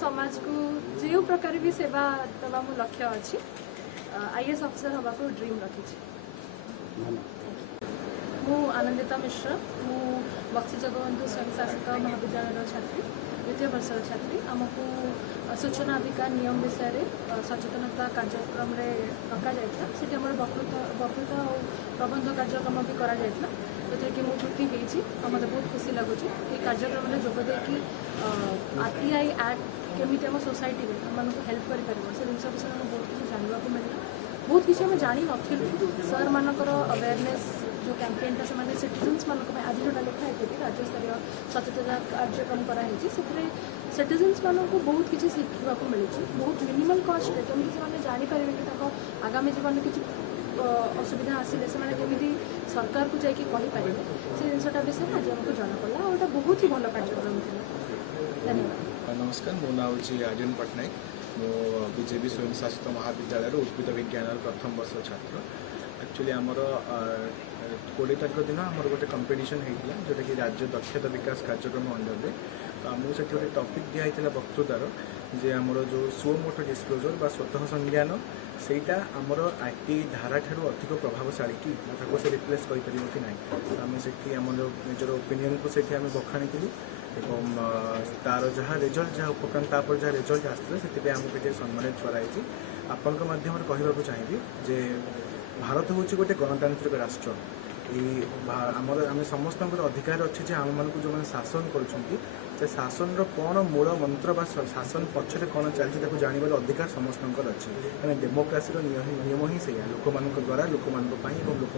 समाज को जो प्रकार भी सेवा दवा मो लक्ष्य अच्छी आईएएस ऑफिसर हवा को ड्रीम रखी। मु आनंदिता मिश्र मु बक्सी जगबंधु स्वयं शासित महाविद्यालय छात्री द्वितीय वर्ष छात्री। आमको सूचना अधिकार नियम विषय में सचेतनता कार्यक्रम डक जाता से वक्तृता और प्रबंध कार्यक्रम भी करा जो कि मुझे छुट्टी होती मत बहुत खुशी लगुच ये कार्यक्रम में जोगदे कि आरटीआई एक्ट केमी आम सोसाइटी में हम हेल्प कर से जिन विषय में बहुत किसी जानवा मिलला बहुत किसी आम जानी नु सर मानकर अवेयरनेस जो कैंपेन से मैंने सिटीजन्स मान आज जोटा लिखा है राज्य स्तरीय सचेतना कार्यक्रम कराई सिटीजन्स मानक बहुत किसी शिखा मिलूँ बहुत मिनिमल कस्ट कमी से जापर कि आगामी जीवन किसी असुविधा आसिले से केमी सरकार को जाकि कहींपारे से जिनटा विषय आज आमको जना पड़ा और बहुत ही भल कार्यक्रम था। धन्यवाद। नमस्कार मो ना हूँ आर्यन पट्टनायक मो बीजेपी स्वयं शासित महाविद्यालय उद्भिद विज्ञान प्रथम वर्ष छात्र। एक्चुअली आमर 20 तारीख दिन आमर गोटे कंपिटिशन होता जोटा कि राज्य दक्षता विकास कार्यक्रम अंडर आमको से गोटे टपिक दिखाई वक्तृतार जे आमर जो सुओ मोटो डिस्क्लोजर बा स्वतः संज्ञान सेटा आमर आईटी धारा ठारू अधिक प्रभावशाली कि से रिप्लेस कर कि ना आम से निजर ओपिनियन को से बखाणी तार जहाँ रिजल्ट जहाँ उपक्रम तापर जहाँ रिजल्ट आसते से आमको सम्मानित कराई। आपण माध्यम कहवाक चाहिए जे भारत हूँ गोटे गणतांत्रिक राष्ट्र आमर आम समस्त अधिकार अच्छे जे आम मानक जो मैंने शासन कर शासन कौन मूल मंत्र बा शासन पक्षरे कौन चलती जानवर अधिकार समस्त अच्छे मैंने डेमोक्रासी नियम ही से लोक मान द्वारा लोक लोक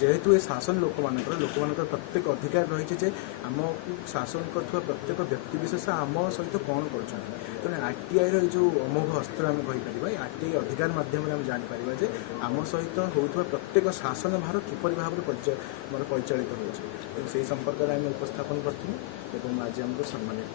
जेहेतु ये शासन लोक मान प्रत्येक अधिकार रही आम शासन कर प्रत्येक व्यक्तिशेष आम सहित कौन कर आरटीआई जो अमोघ अस्त्र आम कहीपर आरटीआई अधिकार मध्यम जापर आम सहित होता प्रत्येक शासन भार किपर भाव में परिचालित हो संपर्क में उपस्थापन करूँ आज आमको सम्मानित।